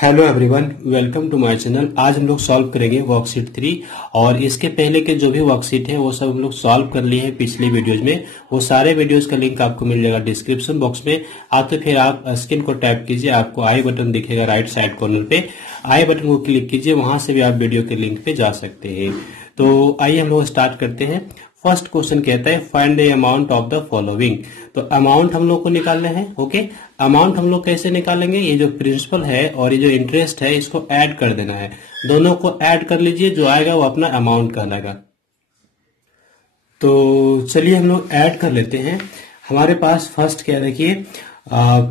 Hello everyone, welcome to my channel. आज हम लोग सॉल्व करेंगे वर्कशीट 3 और इसके पहले के जो भी वर्कशीट है वो सब हम लोग सॉल्व कर लिए हैं पिछली वीडियोज में। वो सारे वीडियोज का लिंक आपको मिल जाएगा डिस्क्रिप्शन बॉक्स में। तो फिर आप स्क्रीन को टैप कीजिए, आपको आई बटन दिखेगा राइट साइड कॉर्नर पे। आई बटन को क्लिक कीजिए, वहां से भी आप वीडियो के लिंक पे जा सकते हैं। तो आइए हम लोग स्टार्ट करते हैं। फर्स्ट क्वेश्चन कहता है find the amount of the following. तो अमाउंट हम लोग को निकालना है। ओके, अमाउंट हम लोग कैसे निकालेंगे? ये जो प्रिंसिपल है और ये जो इंटरेस्ट है इसको ऐड कर देना है। दोनों को ऐड कर लीजिए, जो आएगा वो अपना अमाउंट कहलाएगा। तो चलिए हम लोग ऐड कर लेते हैं। हमारे पास फर्स्ट क्या देखिए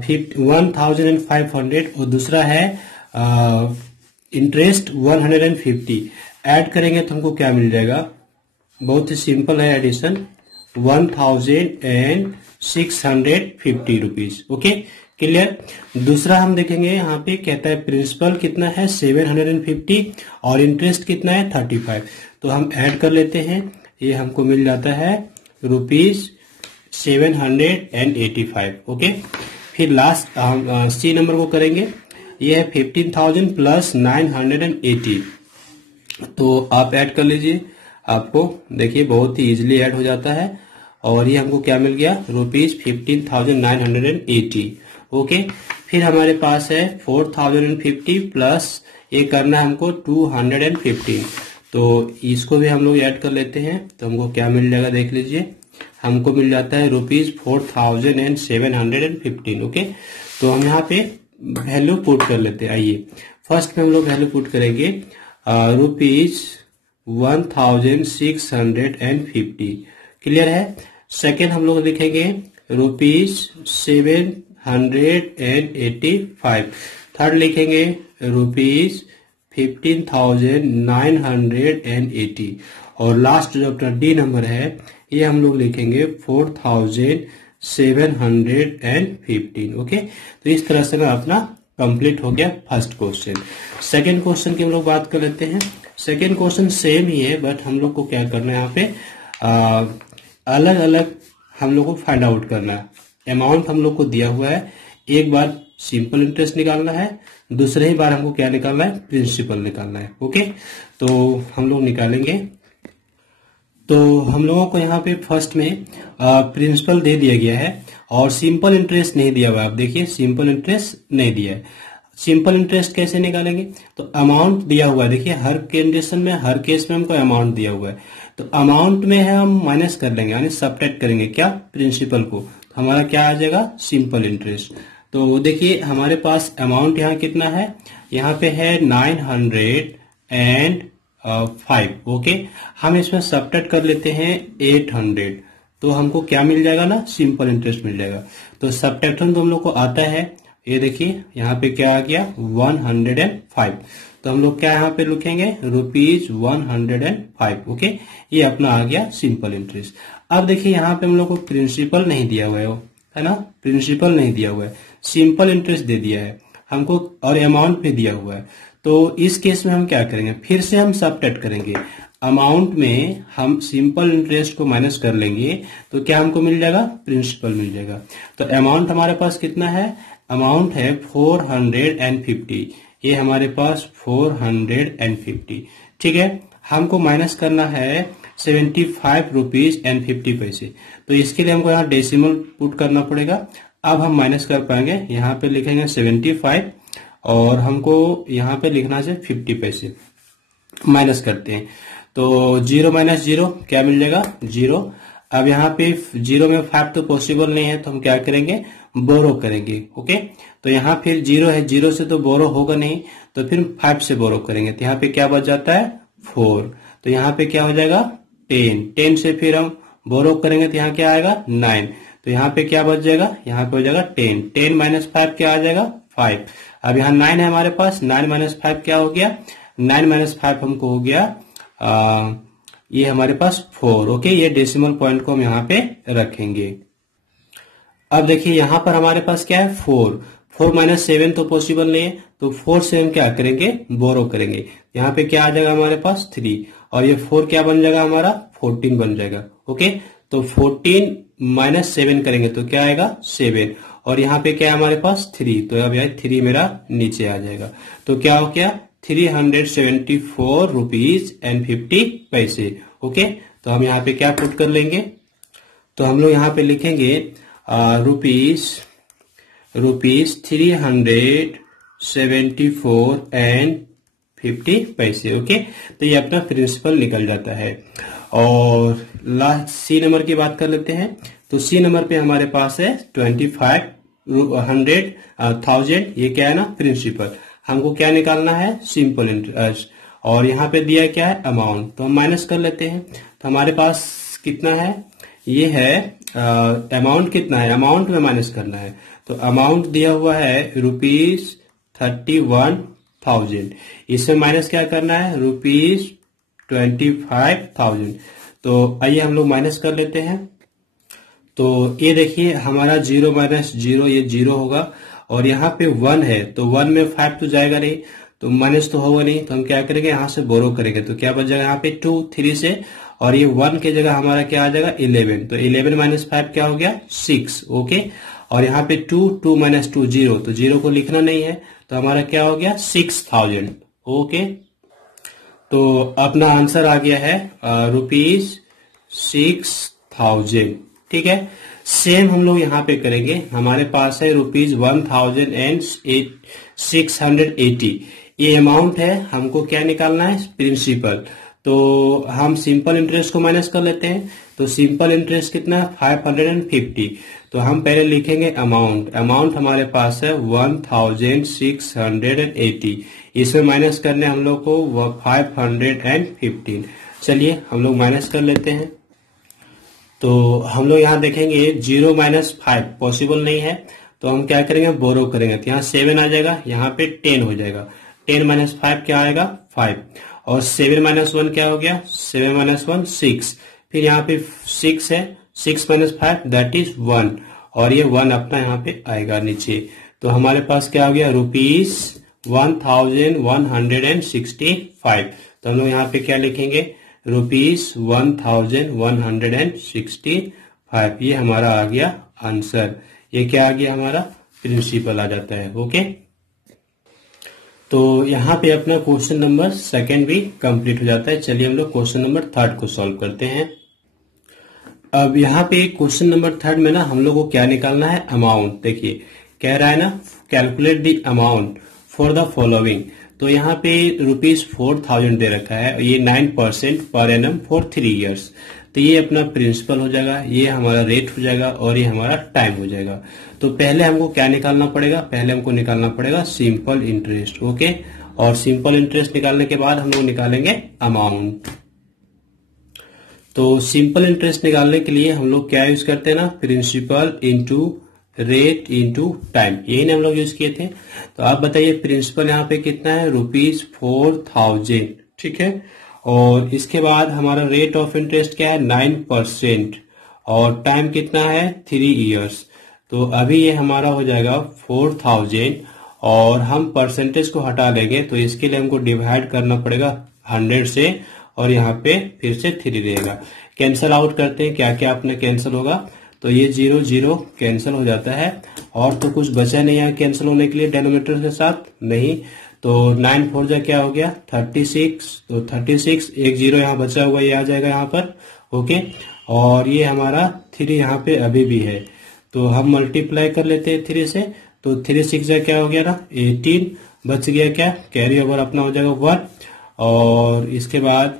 1500 और दूसरा है इंटरेस्ट 150। ऐड करेंगे तो हमको क्या मिल जाएगा? बहुत ही सिंपल है एडिशन, 1650 रुपीज। Okay, clear. दूसरा हम देखेंगे, यहाँ पे कहता है प्रिंसिपल कितना है 750 और इंटरेस्ट कितना है 35। तो हम ऐड कर लेते हैं, ये हमको मिल जाता है ₹785। ओके, फिर लास्ट हम सी नंबर को करेंगे। ये है 15,000 प्लस 980। तो आप ऐड कर लीजिए, आपको देखिए बहुत ही इजीली ऐड हो जाता है। और ये हमको क्या मिल गया? ₹15,980। ओके, फिर हमारे पास है 4,050 प्लस ये करना है हमको 215। तो इसको भी हम लोग ऐड कर लेते हैं। तो हमको क्या मिल जाएगा देख लीजिए, हमको मिल जाता है ₹4,715। ओके, तो हम यहाँ पे वैल्यू पुट कर लेते हैं। आइए फर्स्ट में हम लोग वैल्यू पुट करेंगे ₹1650। क्लियर है। सेकेंड हम लोग लिखेंगे ₹785। थर्ड लिखेंगे ₹15,980 और लास्ट जो अपना डी नंबर है ये हम लोग लिखेंगे 4,715। ओके, तो इस तरह से मैं अपना कंप्लीट हो गया फर्स्ट क्वेश्चन। सेकेंड क्वेश्चन की हम लोग बात कर लेते हैं। सेकेंड क्वेश्चन सेम ही है, बट हम लोग को क्या करना है यहाँ पे अलग अलग हम लोग को फाइंड आउट करना है। अमाउंट हम लोग को दिया हुआ है, एक बार सिंपल इंटरेस्ट निकालना है, दूसरे ही बार हमको क्या निकालना है? प्रिंसिपल निकालना है। ओके, तो हम लोग निकालेंगे। तो हम लोगों को यहाँ पे फर्स्ट में प्रिंसिपल दे दिया गया है और सिंपल इंटरेस्ट नहीं दिया हुआ है। आप देखिए सिंपल इंटरेस्ट नहीं दिया है। सिंपल इंटरेस्ट कैसे निकालेंगे? तो अमाउंट दिया हुआ है, देखिए हर कंडीशन में हर केस में हमको अमाउंट दिया हुआ है। तो अमाउंट में है हम माइनस कर लेंगे, यानी सब्ट्रैक्ट करेंगे क्या? प्रिंसिपल को। तो हमारा क्या आ जाएगा? Simple interest. तो देखिए हमारे पास अमाउंट यहाँ कितना है? यहाँ पे है 905। ओके, हम इसमें सब्ट्रैक्ट कर लेते हैं 800। तो हमको क्या मिल जाएगा ना? सिंपल इंटरेस्ट मिल जाएगा। तो सब्ट्रैक्शन तो हम लोग को आता है। ये देखिए यहाँ पे क्या आ गया? 105। तो हम लोग क्या यहाँ पे लिखेंगे? ₹105। ओके, ये अपना आ गया सिंपल इंटरेस्ट। अब देखिए यहाँ पे हम लोग को प्रिंसिपल नहीं दिया हुआ है ना? प्रिंसिपल नहीं दिया हुआ है, सिंपल इंटरेस्ट दे दिया है हमको और अमाउंट भी दिया हुआ है। तो इस केस में हम क्या करेंगे? फिर से हम सब्ट्रैक्ट करेंगे। अमाउंट में हम सिंपल इंटरेस्ट को माइनस कर लेंगे तो क्या हमको मिल जाएगा? प्रिंसिपल मिल जाएगा। तो अमाउंट हमारे पास कितना है? अमाउंट है 450। ये हमारे पास 450। ठीक है, हमको माइनस करना है 75 रुपीज एंड 50 पैसे। तो इसके लिए हमको यहाँ डेसिमल पुट करना पड़ेगा। अब हम माइनस कर पाएंगे, यहाँ पे लिखेंगे 75 और हमको यहाँ पे लिखना है 50 पैसे। माइनस करते हैं तो 0 माइनस 0 क्या मिल जाएगा? 0। अब यहाँ पे 0 में 5 तो पॉसिबल नहीं है, तो हम क्या करेंगे? बोरो करेंगे। ओके, तो यहाँ फिर 0 है, 0 से तो बोरो होगा नहीं, तो फिर 5 से बोरो करेंगे। तो यहाँ पे क्या बच जाता है? 4। तो यहाँ पे क्या हो जाएगा? 10 से फिर हम बोरो करेंगे तो यहाँ क्या आएगा? 9। तो यहाँ पे क्या बच जाएगा? यहाँ पे हो जाएगा 10 माइनस 5 क्या आ जाएगा? 5। अब यहाँ 9 है हमारे पास, 9 माइनस 5 क्या हो गया? 9 माइनस 5 हमको हो गया ये हमारे पास 4। ओके, ये डेसिमल पॉइंट को हम यहाँ पे रखेंगे। अब देखिए यहाँ पर हमारे पास क्या है? 4 माइनस 7 तो पॉसिबल नहीं है, तो 4 से हम क्या करेंगे? बोरो करेंगे। यहाँ पे क्या आ जाएगा हमारे पास? 3 और ये 4 क्या बन जाएगा हमारा? 14 बन जाएगा। ओके, तो 14 माइनस 7 करेंगे तो क्या आएगा? 7 और यहाँ पे क्या है हमारे पास 3, तो अब यार 3 मेरा नीचे आ जाएगा। तो क्या हो गया 374 रुपीज एंड 50 पैसे। ओके, तो हम यहाँ पे क्या पुट कर लेंगे, तो हम लोग यहाँ पे लिखेंगे रुपीज 374 एंड 50 पैसे। ओके, तो ये अपना प्रिंसिपल निकल जाता है। और लास्ट सी नंबर की बात कर लेते हैं। तो सी नंबर पे हमारे पास है 2500 ये क्या है ना प्रिंसिपल। हमको क्या निकालना है, सिंपल इंटरेस्ट। और यहाँ पे दिया क्या है, अमाउंट, तो हम माइनस कर लेते हैं। तो हमारे पास कितना है, ये है अमाउंट कितना है, अमाउंट में माइनस करना है। तो अमाउंट दिया हुआ है ₹31,000, इसमें माइनस क्या करना है, ₹25,000। तो आइए हम लोग माइनस कर लेते हैं। तो ये देखिए हमारा 0 माइनस 0 ये 0 होगा, और यहाँ पे 1 है, तो 1 में 5 तो जाएगा नहीं, तो माइनस तो होगा नहीं, तो हम क्या करेंगे यहाँ से बोरो करेंगे। तो क्या बच जाएगा यहाँ पे 2 3 से, और ये 1 के जगह हमारा क्या आ जाएगा 11। तो 11 माइनस 5 क्या हो गया 6। ओके, और यहाँ पे 2 माइनस 2 0, तो 0 को लिखना नहीं है, तो हमारा क्या हो गया 6000। ओके, तो अपना आंसर आ गया है ₹6000। ठीक है, सेम हम लोग यहाँ पे करेंगे। हमारे पास है ₹1680, ये अमाउंट है, हमको क्या निकालना है, प्रिंसिपल। तो हम सिंपल इंटरेस्ट को माइनस कर लेते हैं। तो सिंपल इंटरेस्ट कितना है 550। तो हम पहले लिखेंगे अमाउंट, अमाउंट हमारे पास है 1680, इसमें माइनस करने हम लोग को 515। चलिए हम लोग माइनस कर लेते हैं। तो हम लोग यहाँ देखेंगे 0 माइनस 5 पॉसिबल नहीं है, तो हम क्या करेंगे, बोरो करेंगे। तो यहाँ 7 आ जाएगा, यहाँ पे 10 हो जाएगा। 10 माइनस 5 क्या आएगा 5, और 7 माइनस 1 क्या हो गया, 7 माइनस 1 6, फिर यहाँ पे 6 है, 6 माइनस 5 दैट इज 1, और ये 1 अपना यहाँ पे आएगा नीचे। तो हमारे पास क्या हो गया ₹1165। तो हम लोग यहाँ पे क्या लिखेंगे, ₹1165, ये हमारा आ गया आंसर। ये क्या आ गया, हमारा प्रिंसिपल आ जाता है। ओके, तो यहाँ पे अपना क्वेश्चन नंबर 2 भी कंप्लीट हो जाता है। चलिए हम लोग क्वेश्चन नंबर 3 को सॉल्व करते हैं। अब यहाँ पे क्वेश्चन नंबर 3 में ना हम लोग को क्या निकालना है, अमाउंट। देखिए कह रहा है ना, calculate the amount for the following. तो यहाँ पे ₹4000 दे रखा है, ये 9% पर एनम फॉर 3 इयर्स। तो ये अपना प्रिंसिपल हो जाएगा, ये हमारा रेट हो जाएगा, और ये हमारा टाइम हो जाएगा। तो पहले हमको क्या निकालना पड़ेगा, पहले हमको निकालना पड़ेगा सिंपल इंटरेस्ट। ओके, और सिंपल इंटरेस्ट निकालने के बाद हम लोग निकालेंगे अमाउंट। तो सिंपल इंटरेस्ट निकालने के लिए हम लोग क्या यूज करते हैं ना, principal into rate into time, यही ना हम लोग यूज किए थे। तो आप बताइए प्रिंसिपल यहाँ पे कितना है, ₹4000। ठीक है, और इसके बाद हमारा रेट ऑफ इंटरेस्ट क्या है 9%, और टाइम कितना है 3 इयर्स। तो अभी ये हमारा हो जाएगा 4000, और हम परसेंटेज को हटा लेंगे, तो इसके लिए हमको डिवाइड करना पड़ेगा 100 से, और यहाँ पे फिर से 3 रहेगा। कैंसल आउट करते हैं, क्या क्या अपने कैंसिल होगा, तो ये 0 0 कैंसिल हो जाता है, और तो कुछ बचा नहीं है कैंसिल होने के लिए डिनोमिनेटर के साथ नहीं। तो 9 4 जा क्या हो गया 36, तो 36 एक 0 यहाँ बचा हुआ, ये आ जाएगा यहाँ पर। ओके, और ये हमारा 3 यहाँ पे अभी भी है, तो हम मल्टीप्लाई कर लेते हैं 3 से। तो 3 6 जा क्या हो गया ना 18, बच गया क्या, कैरी ओवर अपना हो जाएगा 1, और इसके बाद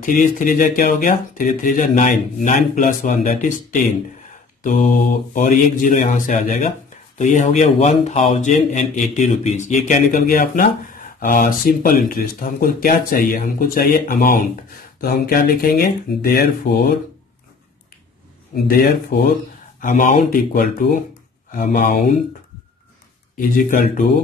3 3 जा क्या हो गया, 3 3 जा 9, 9 प्लस 1 दैट इज 10। तो और एक 0 यहाँ से आ जाएगा, तो ये हो गया 1080 रुपीज। ये क्या निकल गया अपना सिंपल इंटरेस्ट। तो हमको क्या चाहिए, हमको चाहिए अमाउंट। तो हम क्या लिखेंगे, therefore amount is equal to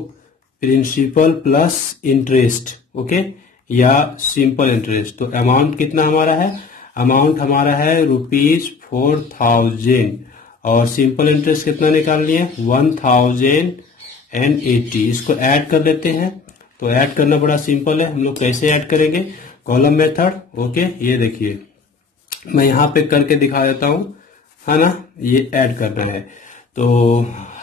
principal plus interest. Okay, या सिंपल इंटरेस्ट। तो अमाउंट कितना हमारा है, अमाउंट हमारा है ₹4000, और सिंपल इंटरेस्ट कितना निकाल लिए 1080। इसको ऐड कर देते हैं। तो ऐड करना बड़ा सिंपल है, हम लोग कैसे ऐड करेंगे, कॉलम मेथड। ओके, ये देखिए मैं यहाँ पे करके दिखा देता हूँ, है ना, ये ऐड करना है। तो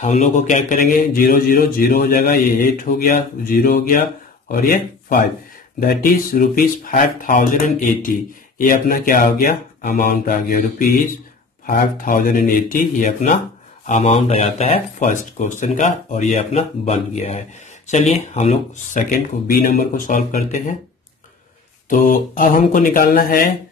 हम लोग को क्या करेंगे, 0 0 0 हो जाएगा, ये 8 हो गया, 0 हो गया और ये 5, दैट इज ₹5080। ये अपना क्या हो गया, अमाउंट आ गया ₹5080। ये अपना अमाउंट आ जाता है फर्स्ट क्वेश्चन का और ये अपना बन गया है। चलिए हम लोग सेकेंड को, बी नंबर को सॉल्व करते हैं। तो अब हमको निकालना है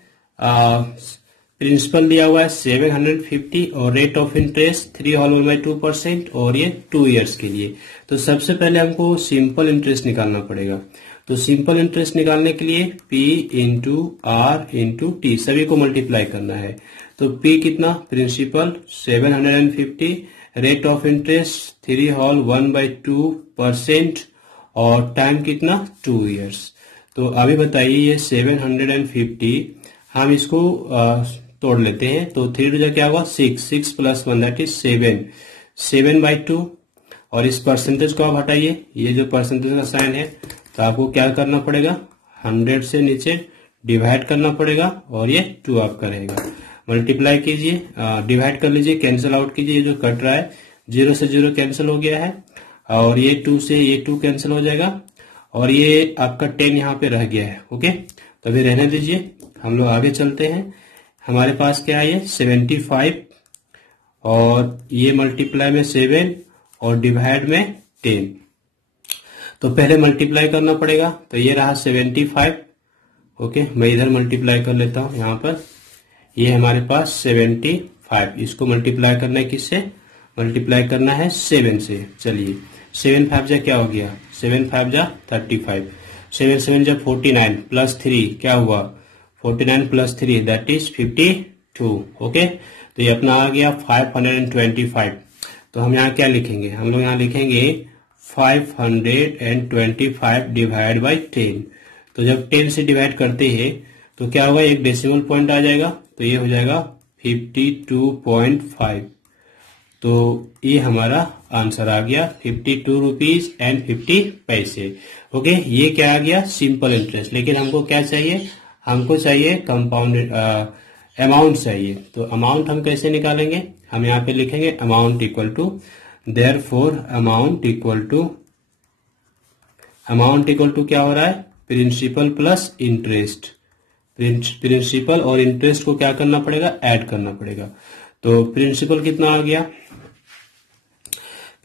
प्रिंसिपल दिया हुआ है 750 और रेट ऑफ इंटरेस्ट 3/2% और ये 2 इयर्स के लिए। तो सबसे पहले हमको सिंपल इंटरेस्ट निकालना पड़ेगा। तो सिंपल इंटरेस्ट निकालने के लिए P into R into T सभी को मल्टीप्लाई करना है। तो P कितना, प्रिंसिपल 750, रेट ऑफ इंटरेस्ट 3/1/2% और टाइम कितना 2 इयर्स। तो अभी बताइए ये 750 हम इसको तोड़ लेते हैं। तो 3 टू जा क्या होगा 6, 6 + 1 दैट इज 7, 7/2 और इस परसेंटेज को आप हटाइए, ये जो परसेंटेज का साइन है तो आपको क्या करना पड़ेगा, 100 से नीचे डिवाइड करना पड़ेगा और ये 2 आपका रहेगा। मल्टीप्लाई कीजिए, डिवाइड कर लीजिए, कैंसिल आउट कीजिए, ये जो कट रहा है 0 से 0 कैंसिल हो गया है और ये 2 से ये 2 कैंसिल हो जाएगा और ये आपका 10 यहाँ पे रह गया है। ओके, तो अभी रहने दीजिए, हम लोग आगे चलते हैं। हमारे पास क्या है ये 75 और ये मल्टीप्लाई में 7 और डिवाइड में 10। तो पहले मल्टीप्लाई करना पड़ेगा, तो ये रहा 75। ओके, मैं इधर मल्टीप्लाई कर लेता हूं, यहाँ पर ये हमारे पास 75, इसको मल्टीप्लाई करना है किससे, मल्टीप्लाई करना है 7 से। चलिए 7 5 जा क्या हो गया, 7 5 जा 35, 7 7 जा 49 प्लस 3 क्या हुआ 49 प्लस 3 दैट इज 52। ओके, तो ये अपना आ गया 525। तो हम यहाँ क्या लिखेंगे, हम लोग यहाँ लिखेंगे 525 डिवाइड बाई 10। तो जब 10 से डिवाइड करते हैं तो क्या होगा, एक डेसिमल पॉइंट आ जाएगा, तो ये हो जाएगा 52.5। तो ये हमारा आंसर आ गया 52 रुपीज एंड 50 पैसे। ओके, ये क्या आ गया, सिंपल इंटरेस्ट। लेकिन हमको क्या चाहिए, हमको चाहिए कंपाउंडेड अमाउंट चाहिए। तो अमाउंट हम कैसे निकालेंगे, हम यहाँ पे लिखेंगे amount equal to, therefore amount equal to क्या हो रहा है, प्रिंसिपल प्लस इंटरेस्ट। प्रिंसिपल और इंटरेस्ट को क्या करना पड़ेगा, ऐड करना पड़ेगा। तो प्रिंसिपल कितना आ गया,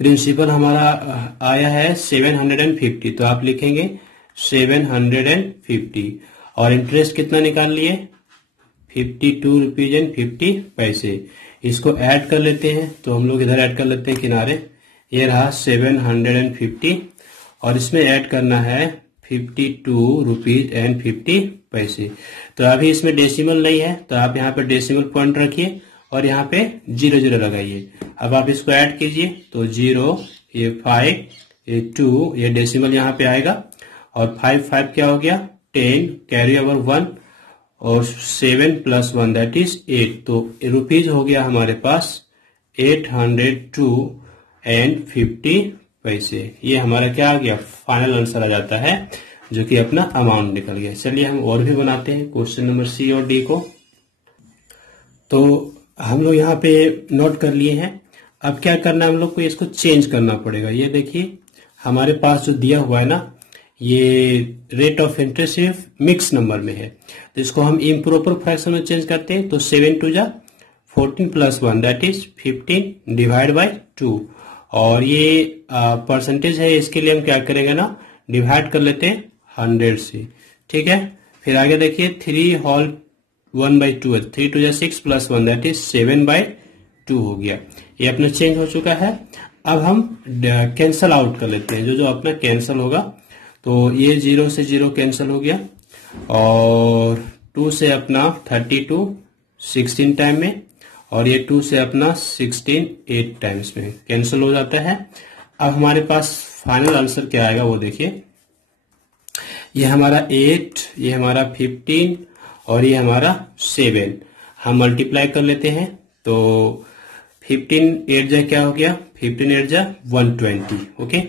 प्रिंसिपल हमारा आया है 750, तो आप लिखेंगे 750 और इंटरेस्ट कितना निकाल लिए 52 रुपीज एंड 50 पैसे। इसको ऐड कर लेते हैं, तो हम लोग इधर ऐड कर लेते हैं किनारे, ये रहा 750 और इसमें ऐड करना है 52 रुपीज एंड 50 पैसे। तो अभी इसमें डेसिमल नहीं है, तो आप यहाँ पे डेसिमल पॉइंट रखिए और यहाँ पे 0 0 लगाइए। अब आप इसको ऐड कीजिए, तो 0, ये 5, ये 2, ये डेसिमल यहाँ पे आएगा और 5 5 क्या हो गया 10, कैरी ओवर 1 और 7 + 1 दैट इज 8। तो रुपीज हो गया हमारे पास 802 एंड 50 पैसे। ये हमारा क्या आ गया, फाइनल आंसर आ जाता है, जो कि अपना अमाउंट निकल गया। चलिए हम और भी बनाते हैं क्वेश्चन नंबर सी और डी को। तो हम लोग यहाँ पे नोट कर लिए हैं। अब क्या करना है, हम लोग को इसको चेंज करना पड़ेगा। ये देखिए हमारे पास जो दिया हुआ है ना, ये रेट ऑफ इंटरेस्ट सिर्फ मिक्स नंबर में है, तो इसको हम इम्प्रॉपर फ्रैक्शन में चेंज करते हैं। तो 7 2 जा 14 + 1 दैट इज 15 डिवाइड बाई 2 और ये परसेंटेज है, इसके लिए हम क्या करेंगे ना, डिवाइड कर लेते हैं 100 से। ठीक है, फिर आगे देखिए 3/1/2 है, 3 2 जा 6 + 1 दैट इज 7/2 हो गया। ये अपना चेंज हो चुका है। अब हम कैंसल आउट कर लेते हैं, जो जो अपना कैंसल होगा। तो ये 0 से 0 कैंसिल हो गया और 2 से अपना 32 16 टाइम में और ये 2 से अपना 16 8 टाइम्स में कैंसिल हो जाता है। अब हमारे पास फाइनल आंसर क्या आएगा वो देखिए, ये हमारा 8, ये हमारा 15 और ये हमारा 7। हम मल्टीप्लाई कर लेते हैं, तो 15 8 जा क्या हो गया, 15 8 जा 120। ओके,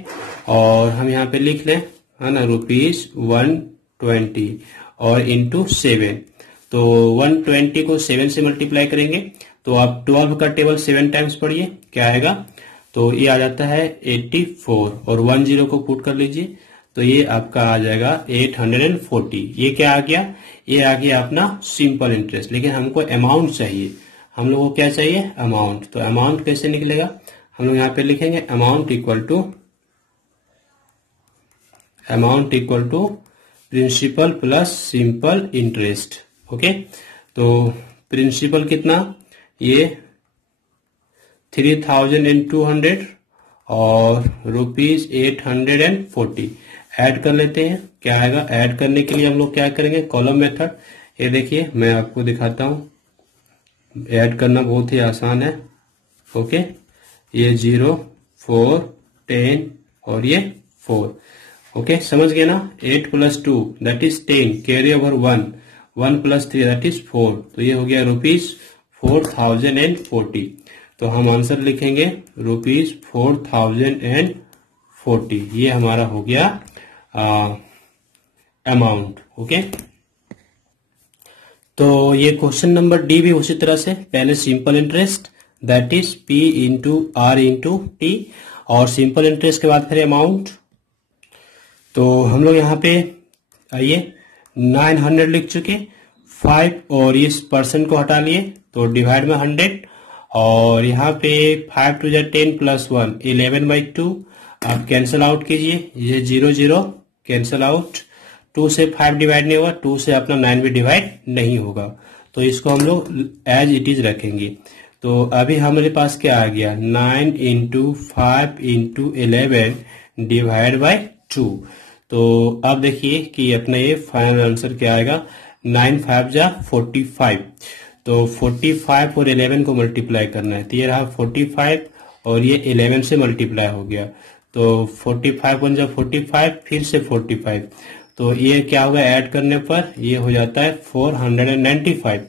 और हम यहाँ पे लिख लें है ना, ₹120 और इंटू 7। तो 120 को 7 से मल्टीप्लाई करेंगे तो आप 12 का टेबल 7 टाइम्स पढ़िए, क्या आएगा, तो ये आ जाता है 84 और 10 को पुट कर लीजिए तो ये आपका आ जाएगा 840। ये क्या आ गया, ये आ गया अपना सिंपल इंटरेस्ट। लेकिन हमको अमाउंट चाहिए, हम लोग को क्या चाहिए, अमाउंट। तो अमाउंट कैसे निकलेगा, हम लोग यहाँ पे लिखेंगे amount equal to principal plus simple interest. Okay, तो प्रिंसिपल कितना, ये 3200 और ₹840 ऐड कर लेते हैं, क्या आएगा। ऐड करने के लिए हम लोग क्या करेंगे, कॉलम मेथड। ये देखिए मैं आपको दिखाता हूं, ऐड करना बहुत ही आसान है। ओके, ये 0, 4, 10 और ये 4। ओके, समझ गए ना। 8 + 2 that is 10, carry over 1, 1 + 3 that is 4। तो ये हो गया ₹4040। तो हम आंसर लिखेंगे ₹4040। ये हमारा हो गया अमाउंट। ओके, तो ये क्वेश्चन नंबर डी भी उसी तरह से, पहले simple interest that is P × R × T और सिंपल इंटरेस्ट के बाद फिर अमाउंट। तो हम लोग यहाँ पे आइए 900 लिख चुके, 5 और इस परसेंट को हटा लिए तो डिवाइड में 100 और यहाँ पे 5 × 2 = 10 + 1 11/2। आप कैंसल आउट कीजिए, ये 0 0 कैंसल आउट, 2 से 5 डिवाइड नहीं होगा, 2 से अपना 9 भी डिवाइड नहीं होगा, तो इसको हम लोग एज इट इज रखेंगे। तो अभी हमारे पास क्या आ गया, 9 × 5 × 11 डिवाइड बाय 2। तो अब देखिए कि अपना ये फाइनल आंसर क्या आएगा, 9 5 जा 45। तो 45 और 11 को मल्टीप्लाई करना है, तो ये रहा 45 और ये 11 से मल्टीप्लाई हो गया, तो 45 × 1 = 45, फिर से 45, तो ये क्या होगा, ऐड करने पर ये हो जाता है 495।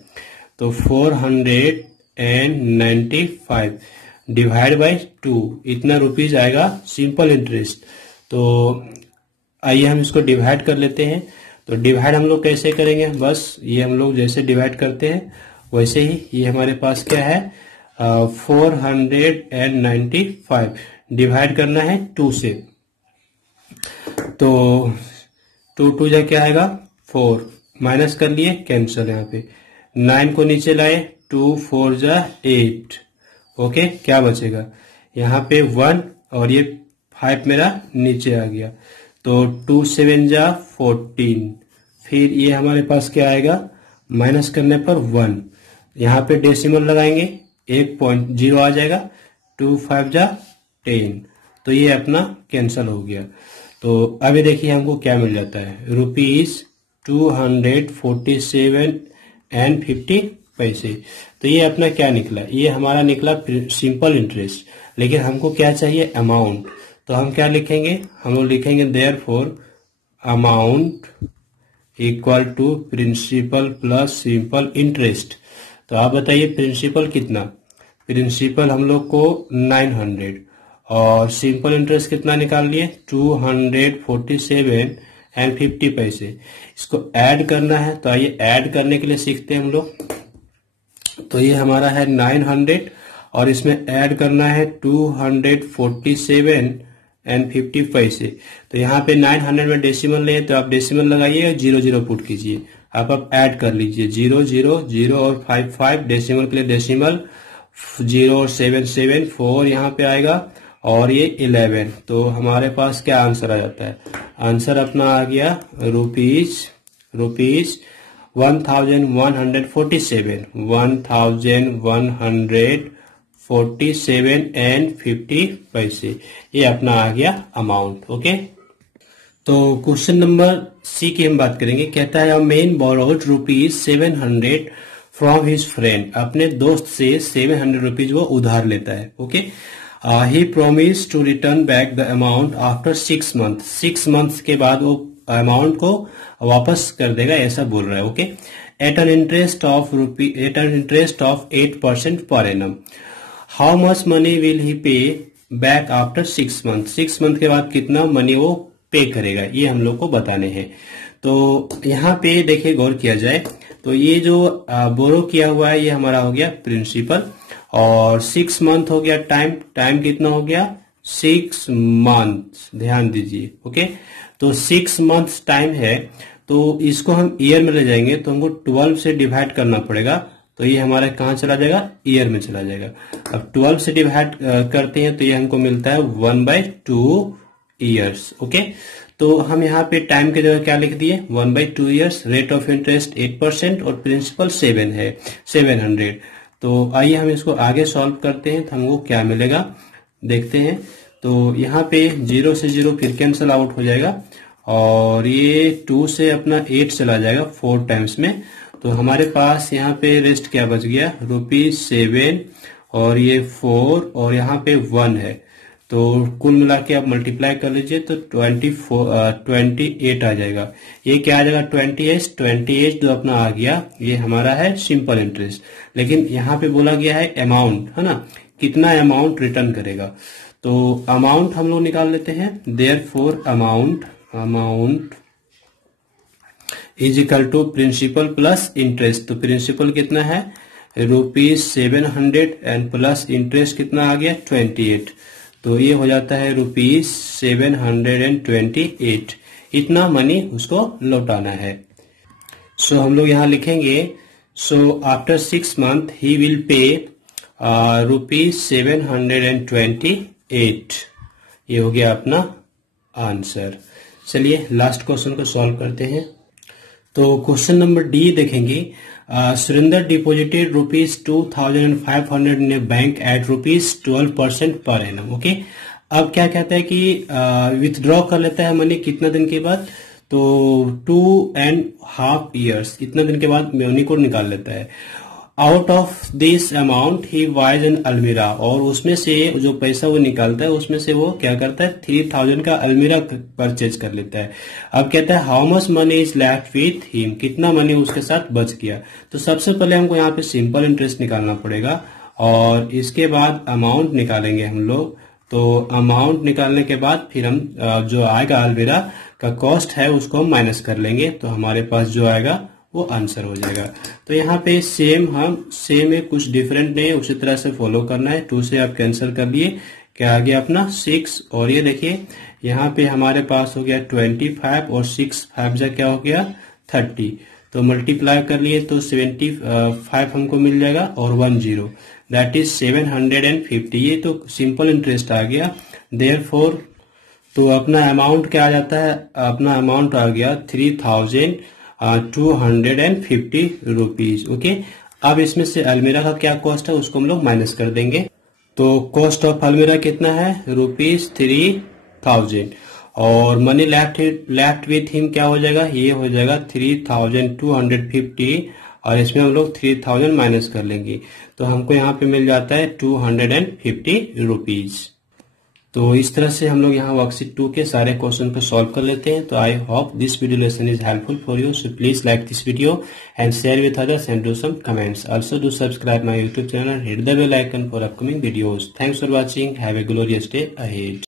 तो 495 डिवाइड बाय 2, इतना रुपीज आएगा सिंपल इंटरेस्ट। तो आइए हम इसको डिवाइड कर लेते हैं। तो डिवाइड हम लोग कैसे करेंगे, बस ये हम लोग जैसे डिवाइड करते हैं वैसे ही, ये हमारे पास क्या है 495 डिवाइड करना है 2 से, तो 2 2 जा क्या आएगा 4, माइनस कर लिए, कैंसल, यहाँ पे 9 को नीचे लाए, 2 4 जा 8। ओके, क्या बचेगा यहाँ पे 1 और ये 5 मेरा नीचे आ गया, तो 2 7 जा 14, फिर ये हमारे पास क्या आएगा, माइनस करने पर 1, यहाँ पे डेसिमल लगाएंगे 1.0 आ जाएगा, 2 5 जा 10, तो ये अपना कैंसल हो गया। तो अभी देखिए हमको क्या मिल जाता है, ₹247.50। तो ये अपना क्या निकला, ये हमारा निकला सिंपल इंटरेस्ट। लेकिन हमको क्या चाहिए, अमाउंट। तो हम क्या लिखेंगे, हम लोग लिखेंगे therefore amount equal to principal plus simple interest. तो आप बताइए प्रिंसिपल कितना, प्रिंसिपल हम लोग को 900 और सिंपल इंटरेस्ट कितना निकाल लिए 247.50। इसको ऐड करना है, तो आइए ऐड करने के लिए सीखते हैं हम लोग। तो ये हमारा है 900 और इसमें ऐड करना है 247.50। तो यहाँ पे 900 में डेसिमल ले तो आप डेसिमल लगाइए, 0 0 पुट कीजिए, आप ऐड कर लीजिए, 0 0 0 और 5 5, डेसिमल के लिए डेसिमल, 0 और 7 7, 4 यहाँ पे आएगा और ये 11। तो हमारे पास क्या आंसर आ जाता है, आंसर अपना आ गया रुपीज 1147.50। ये अपना आ गया अमाउंट। ओके, तो क्वेश्चन नंबर सी की हम बात करेंगे। कहता है man borrowed ₹700 from his friend, अपने दोस्त से 700 रुपीज वो उधार लेता है। Okay, he promise to return back the amount after 6 month, 6 months के बाद वो अमाउंट को वापस कर देगा, ऐसा बोल रहा है। Okay, at an interest of 8% per annum, how much money will he pay back after 6 month, 6 month के बाद कितना मनी वो पे करेगा, ये हम लोग को बताने हैं। तो यहाँ पे देखिए गौर किया जाए, तो ये जो बोरो किया हुआ है ये हमारा हो गया प्रिंसिपल, और 6 मंथ हो गया टाइम। टाइम कितना हो गया? 6 मंथ, ध्यान दीजिए। ओके, तो 6 मंथ टाइम है, तो इसको हम ईयर में ले जाएंगे तो हमको 12 से डिवाइड करना पड़ेगा, तो ये हमारा कहाँ चला जाएगा? ईयर में चला जाएगा। अब 12 से डिवाइड करते हैं तो ये हमको मिलता है 1/2 ईयर्स। ओके, तो हम यहाँ पे टाइम के जगह क्या लिख दिए? 1/2 ईयर्स। रेट ऑफ इंटरेस्ट 8% और प्रिंसिपल 7 है, 700। तो आइए हम इसको आगे सॉल्व करते हैं तो हमको क्या मिलेगा देखते हैं। तो यहाँ पे 0 से 0 फिर कैंसिल आउट हो जाएगा, और ये 2 से अपना 8 चला जाएगा 4 टाइम्स में। तो हमारे पास यहाँ पे रेस्ट क्या बच गया? ₹7, और ये 4 और यहाँ पे 1 है। तो कुल मिला के आप मल्टीप्लाई कर लीजिए तो 28 आ जाएगा। ये क्या आ जाएगा? 28 जो अपना आ गया ये हमारा है सिंपल इंटरेस्ट। लेकिन यहाँ पे बोला गया है अमाउंट, है ना, कितना अमाउंट रिटर्न करेगा। तो अमाउंट हम लोग निकाल लेते हैं। Therefore amount is equal to principal plus interest. तो प्रिंसिपल कितना है? ₹700 एंड प्लस इंटरेस्ट कितना आ गया? 28। तो ये हो जाता है ₹728। इतना मनी उसको लौटाना है। सो हम लोग यहाँ लिखेंगे, so after 6 month he will pay ₹728। ये हो गया अपना आंसर। चलिए लास्ट क्वेश्चन को सॉल्व करते हैं। तो क्वेश्चन नंबर डी देखेंगे। Surendra deposited ₹2,500 in A bank at ₹12% per annum. Okay, अब क्या कहता है कि विथड्रॉ कर लेता है मनी कितना दिन के बाद? तो 2.5 years, इतना दिन के बाद मनी को निकाल लेता है। Out of this amount he buys an almirah, और उसमें से जो पैसा वो निकालता है उसमें से वो क्या करता है? 3000 का अलमीरा परचेज कर लेता है। अब कहता है how much money is left with him, कितना मनी उसके साथ बच गया। तो सबसे पहले हमको यहाँ पे सिंपल इंटरेस्ट निकालना पड़ेगा, और इसके बाद अमाउंट निकालेंगे हम लोग। तो अमाउंट निकालने के बाद फिर हम जो आएगा अलमीरा का कॉस्ट है उसको हम माइनस कर लेंगे, तो हमारे पास जो आएगा वो आंसर हो जाएगा। तो यहाँ पे सेम है, कुछ डिफरेंट नहीं है, उसी तरह से फॉलो करना है। 2 से आप कैंसिल कर लिए, क्या आ गया अपना 6, और ये देखिए यहाँ पे हमारे पास हो गया 25, और 6 5 जा क्या हो गया 30। तो मल्टीप्लाई कर लिए तो 75 हमको मिल जाएगा, और 10 दैट इज 750। ये तो सिंपल इंटरेस्ट आ गया। देयरफॉर तो अपना अमाउंट क्या आ जाता है? अपना अमाउंट आ गया 3,250 रुपीज। ओके, अब इसमें से अलमीरा का क्या कॉस्ट है उसको हम लोग माइनस कर देंगे। तो कॉस्ट ऑफ अलमीरा कितना है? ₹3,000, और मनी लेफ्ट विथ हिम क्या हो जाएगा? ये हो जाएगा 3,250, और इसमें हम लोग 3000 माइनस कर लेंगे, तो हमको यहाँ पे मिल जाता है 250 रुपीज। तो इस तरह से हम लोग यहाँ वर्कशीट 2 के सारे क्वेश्चन को सॉल्व कर लेते हैं। तो I hope this video lesson is helpful for you, so please like this video and share with others and do some comments. Also do subscribe my YouTube channel, hit the bell icon for upcoming videos. Thanks for watching, have a glorious day ahead.